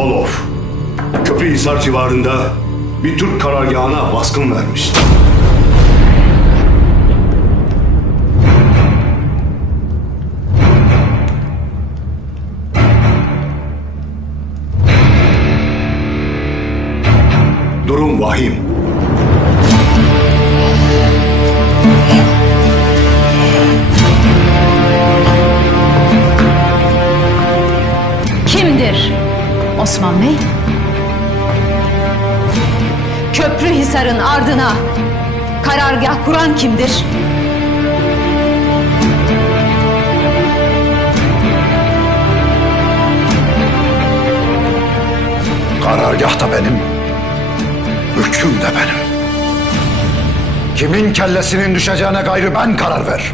Olof, Köprühisar civarında bir Türk karargahına baskın vermiş. Durum vahim. Kimdir Osman Bey? Köprühisar'ın ardına karargah kuran kimdir? Karargah da benim, hüküm de benim. Kimin kellesinin düşeceğine gayrı ben karar ver.